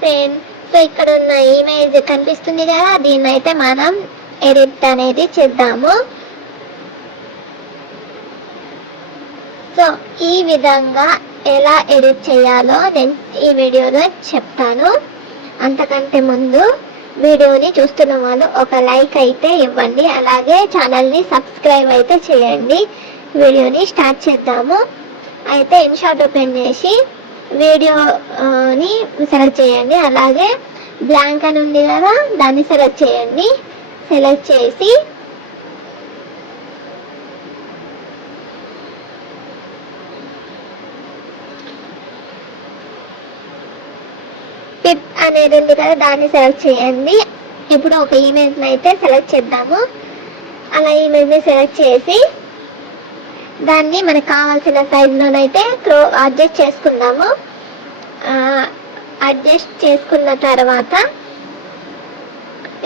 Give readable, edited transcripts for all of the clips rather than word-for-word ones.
Friend, so ఇక్కడ ఉన్న image కనిపిస్తుంది కదా, దీన్ని అయితే మనం ఎడిట్ అనేది చేద్దాము. సో ఈ విధంగా ఎలా ఎడిట్ చేయాలో నేను ఈ వీడియోలో చెప్తాను. అంతకంటే ముందు వీడియోని చూస్తున్న వాళ్ళు ఒక లైక్ అయితే ఇవ్వండి, అలాగే ఛానల్ని సబ్స్క్రైబ్ అయితే చేయండి. వీడియోని స్టార్ట్ చేద్దాము. అయితే ఇన్షాట్ ఓపెన్ చేసి వీడియోని సెలెక్ట్ చేయండి, అలాగే బ్లాంక్ అని ఉంది కదా దాన్ని సెలెక్ట్ చేయండి. సెలెక్ట్ చేసి పిప్ అనేది ఉంది కదా దాన్ని సెలెక్ట్ చేయండి. ఇప్పుడు ఒక ఇమేజ్ని అయితే సెలెక్ట్ చేద్దాము. అలా ఇమేజ్ని సెలెక్ట్ చేసి దాన్ని మనకు కావాల్సిన సైజులోనైతే అడ్జస్ట్ చేసుకుందాము. అడ్జస్ట్ చేసుకున్న తర్వాత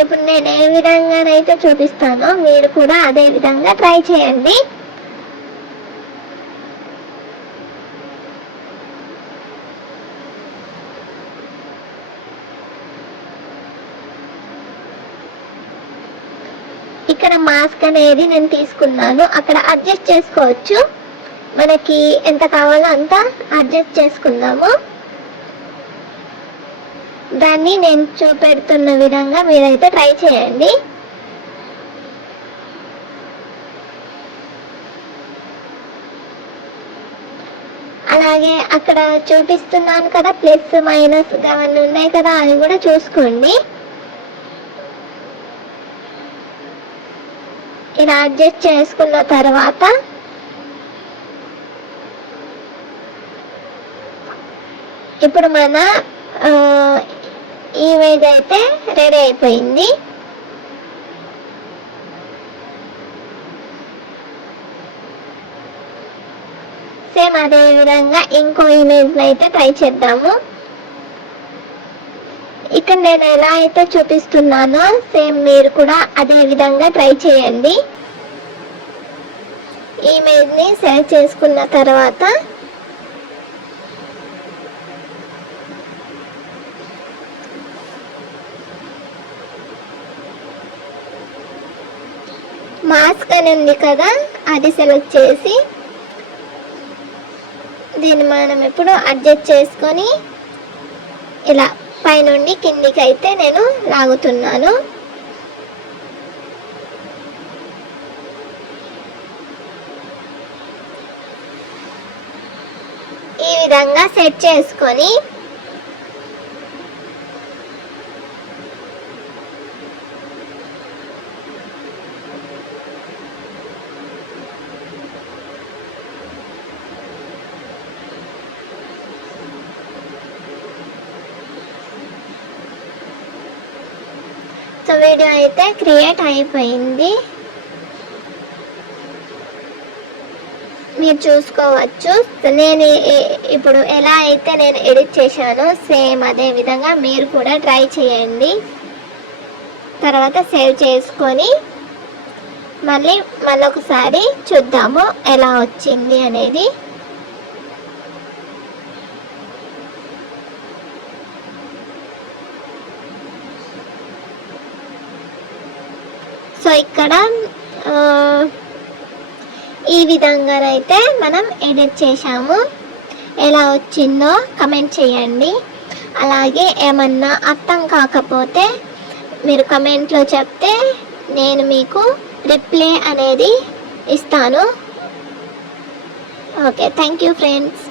ఇప్పుడు నేను ఏ విధంగానైతే చూపిస్తానో మీరు కూడా అదే విధంగా ట్రై చేయండి. ఇక్కడ మాస్క్ అనేది నేను తీసుకున్నాను, అక్కడ అడ్జస్ట్ చేసుకోవచ్చు. మనకి ఎంత కావాలో అంత అడ్జస్ట్ చేసుకుందాము. దాన్ని నేను చూపెడుతున్న విధంగా మీరైతే ట్రై చేయండి. అలాగే అక్కడ చూపిస్తున్నాను కదా ప్లస్ మైనస్ అవన్నీ ఉన్నాయి కదా, అవి కూడా చూసుకోండి. ఇలా అడ్జస్ట్ చేసుకున్న తర్వాత ఇప్పుడు మన ఇమేజ్ అయితే రెడీ అయిపోయింది. సేమ్ అదే విధంగా ఇంకో ఇమేజ్ అయితే ట్రై చేద్దాము. ఇక్కడ నేను ఎలా అయితే చూపిస్తున్నానో సేమ్ మీరు కూడా అదే విధంగా ట్రై చేయండి. ఇమేజ్ని సెలెక్ట్ చేసుకున్న తర్వాత మాస్క్ అని ఉంది కదా అది సెలెక్ట్ చేసి దీన్ని మనం ఇప్పుడు అడ్జస్ట్ చేసుకొని ఇలా పైనుండి కిందికి అయితే నేను లాగుతున్నాను. ఈ విధంగా సెట్ చేసుకొని సో వీడియో అయితే క్రియేట్ అయిపోయింది, మీరు చూసుకోవచ్చు. నేను ఇప్పుడు ఎలా అయితే నేను ఎడిట్ చేశానో సేమ్ అదే విధంగా మీరు కూడా ట్రై చేయండి. తర్వాత సేవ్ చేసుకొని మళ్ళొకసారి చూద్దాము ఎలా వచ్చింది అనేది. సో ఇక్కడ ఈ విధంగానైతే మనం ఎడిట్ చేశాము. ఎలా వచ్చిందో కమెంట్ చేయండి. అలాగే ఏమన్నా అర్థం కాకపోతే మీరు కమెంట్లో చెప్తే నేను మీకు రిప్లై అనేది ఇస్తాను. Okay, thank you friends.